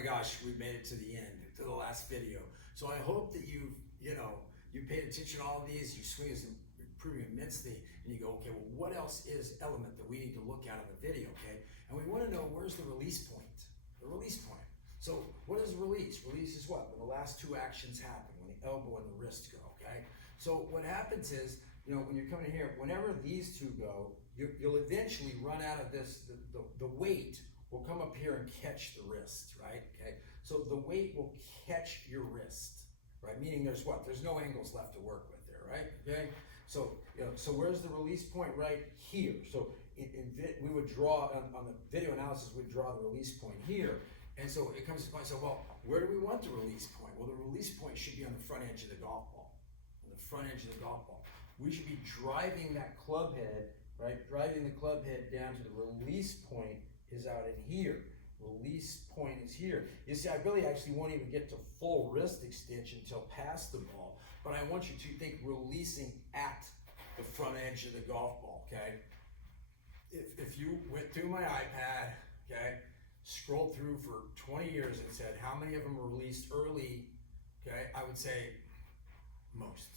my gosh, we made it to the end, to the last video. So I hope that you paid attention to all of these, your swing is improving immensely, and you go, okay, well, what else is element that we need to look at in the video, okay? And we want to know, where's the release point? The release point. So what is release? Release is what? When the last two actions happen, when the elbow and the wrist go, okay? So what happens is, when you're coming in here, whenever these two go, you'll eventually run out of this, the weight will come up here and catch the wrist, right? Okay. So the weight will catch your wrist, right? Meaning there's what? There's no angles left to work with there, right? Okay. So so where's the release point? Right here. So we would draw on the video analysis. We'd draw the release point here, and so it comes to the point. So well, where do we want the release point? Well, the release point should be on the front edge of the golf ball. On the front edge of the golf ball, we should be driving that club head, right? Driving the club head down to the release point. Is out in here. Release point is here. You see, I really actually won't even get to full wrist extension until past the ball, but I want you to think releasing at the front edge of the golf ball, okay? If you went through my iPad, okay, scrolled through for 20 years and said, how many of them were released early, okay, I would say most,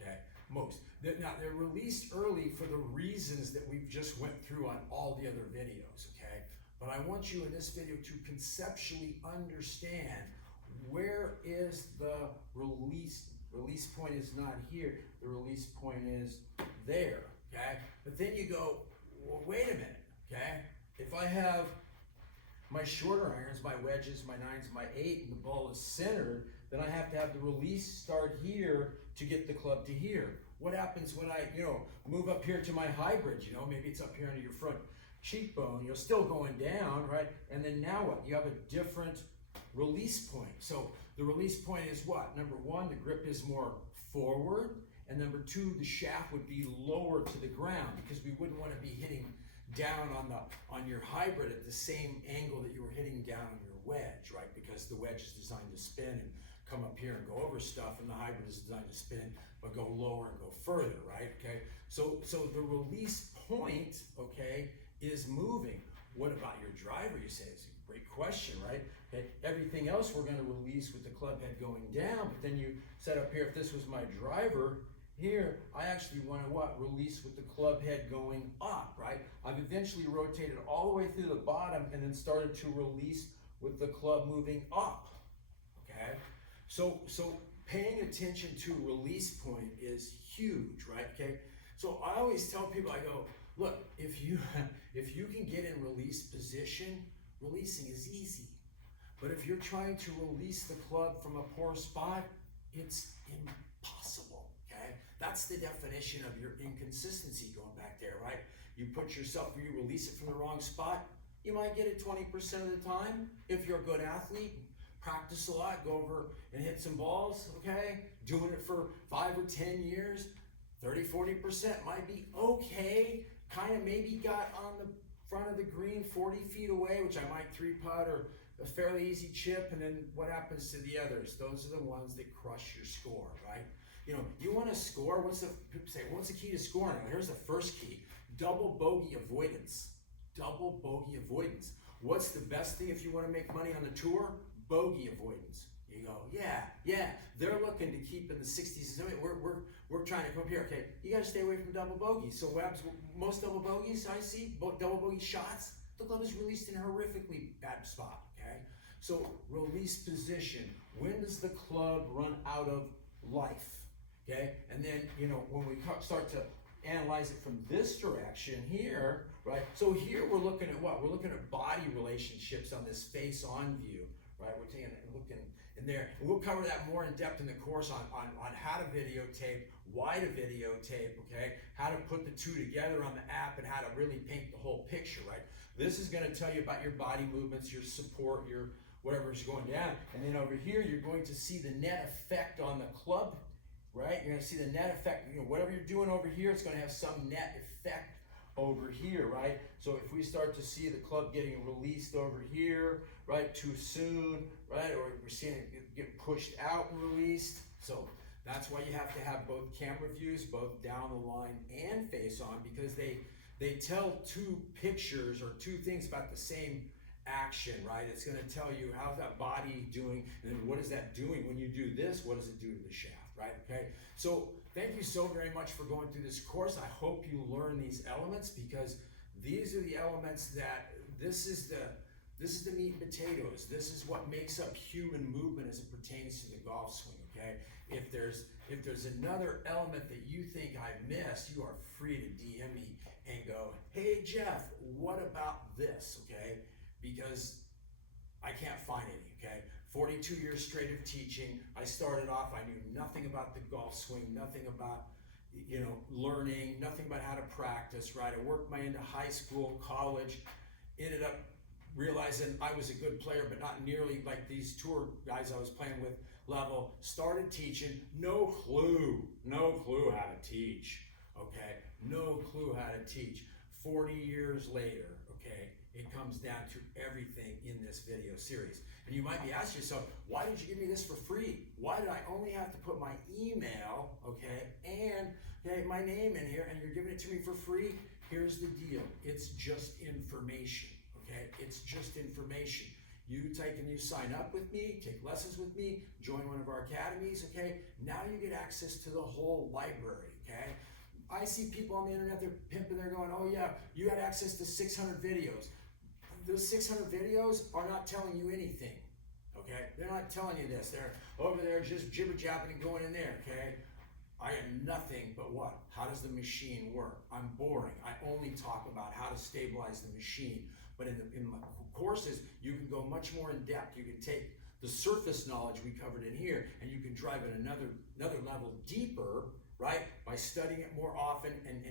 okay? Most. Now, they're released early for the reasons that we've just went through on all the other videos, okay? But I want you in this video to conceptually understand where is the release. Release point is not here. The release point is there, okay? But then you go, well, wait a minute, okay? If I have my shorter irons, my wedges, my 9s, my 8, and the ball is centered, then I have to have the release start here to get the club to here. What happens when I, move up here to my hybrid, maybe it's up here under your front cheekbone, you're still going down, right? And then now what? You have a different release point. So the release point is what? Number one, the grip is more forward, and number two, the shaft would be lower to the ground because we wouldn't want to be hitting down on your hybrid at the same angle that you were hitting down on your wedge, right? Because the wedge is designed to spin and come up here and go over stuff, and the hybrid is designed to spin but go lower and go further, right? Okay. So the release point, okay, is moving. What about your driver? You say it's a great question, right? Okay. Everything else we're going to release with the club head going down, but then you set up here. If this was my driver. Here, I actually want to what? Release with the club head going up, right? I've eventually rotated all the way through the bottom and then started to release with the club moving up, okay? So paying attention to release point is huge, right? Okay. So I always tell people, I go, look, if you can get in release position, releasing is easy. But if you're trying to release the club from a poor spot, it's impossible. Okay. That's the definition of your inconsistency going back there, right? You put yourself, you release it from the wrong spot, you might get it 20% of the time. If you're a good athlete, practice a lot, go over and hit some balls, okay? Doing it for 5 or 10 years, 30-40% might be okay. Kind of maybe got on the front of the green 40 feet away, which I might 3-putt or a fairly easy chip, and then what happens to the others? Those are the ones that crush your score, right? You want to score, people say, what's the key to scoring? Well, here's the first key, double bogey avoidance. Double bogey avoidance. What's the best thing if you want to make money on the tour? Bogey avoidance. You go, yeah. They're looking to keep in the 60s and 70s. We're trying to come up here. Okay, you got to stay away from double bogeys. So what happens? Most double bogeys I see, double bogey shots, the club is released in a horrifically bad spot. Okay, so release position. When does the club run out of life? Okay, and then when we start to analyze it from this direction here, right? So here we're looking at what? We're looking at body relationships on this face-on view. Right, we're taking it and looking in there. And we'll cover that more in depth in the course on how to videotape, why to videotape, okay? How to put the two together on the app and how to really paint the whole picture, right? This is going to tell you about your body movements, your support, your whatever's going down. And then over here, you're going to see the net effect on the club, right? You're going to see the net effect. Whatever you're doing over here, it's going to have some net effect over here, right? So if we start to see the club getting released over here, right, too soon, right, or we're seeing it get pushed out and released. So that's why you have to have both camera views, both down the line and face on, because they tell two pictures or two things about the same action, right? It's going to tell you how's that body doing, and then what is that doing when you do this? What does it do to the shaft, right? Okay. So thank you so very much for going through this course. I hope you learn these elements, because these are the elements that this is the meat and potatoes. This is what makes up human movement as it pertains to the golf swing. Okay. If there's another element that you think I missed, you are free to DM me and go, hey Jeff, what about this? Okay. Because I can't find any, okay? 42 years straight of teaching. I started off, I knew nothing about the golf swing, nothing about, learning, nothing about how to practice, right? I worked my way into high school, college, ended up realizing I was a good player, but not nearly like these tour guys I was playing with level. Started teaching, no clue how to teach, okay? No clue how to teach. 40 years later, okay, it comes down to everything in this video series. And you might be asking yourself, why did you give me this for free? Why did I only have to put my email, okay, and my name in here, and you're giving it to me for free? Here's the deal. It's just information, okay? It's just information. You sign up with me, take lessons with me, join one of our academies, okay? Now you get access to the whole library, okay? I see people on the internet, they're pimping, they're going, oh yeah, you got access to 600 videos. Those 600 videos are not telling you anything, okay? They're not telling you this. They're over there just jibber-jabbing and going in there, okay? I am nothing but what? How does the machine work? I'm boring. I only talk about how to stabilize the machine. But in my courses, you can go much more in depth. You can take the surface knowledge we covered in here, and you can drive it another level deeper, right? By studying it more often and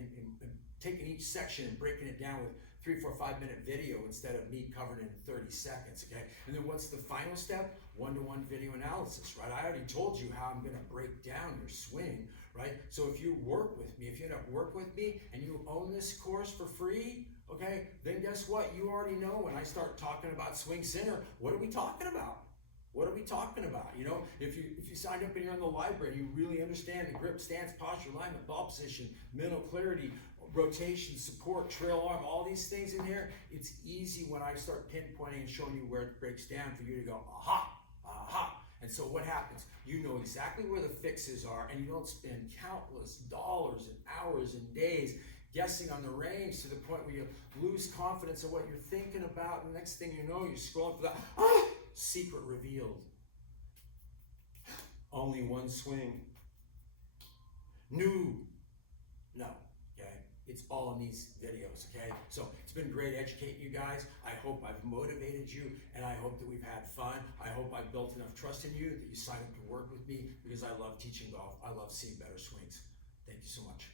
taking each section and breaking it down with 3, 4, 5-minute video instead of me covering it in 30 seconds, okay? And then what's the final step? One-to-one video analysis, right? I already told you how I'm gonna break down your swing, right? So if you work with me, if you end up work with me and you own this course for free, okay, then guess what? You already know when I start talking about swing center, what are we talking about? What are we talking about? If you signed up and you're in the library, you really understand the grip, stance, posture, alignment, ball position, mental clarity, rotation, support, trail arm, all these things in here, it's easy when I start pinpointing and showing you where it breaks down for you to go, aha, aha. And so what happens? You know exactly where the fixes are, and you don't spend countless dollars and hours and days guessing on the range to the point where you lose confidence of what you're thinking about, and the next thing you know, you're scrolling for that, secret revealed. Only one swing. New. No, okay? It's all in these videos, okay? So it's been great educating you guys. I hope I've motivated you, and I hope that we've had fun. I hope I've built enough trust in you that you sign up to work with me, because I love teaching golf. I love seeing better swings. Thank you so much.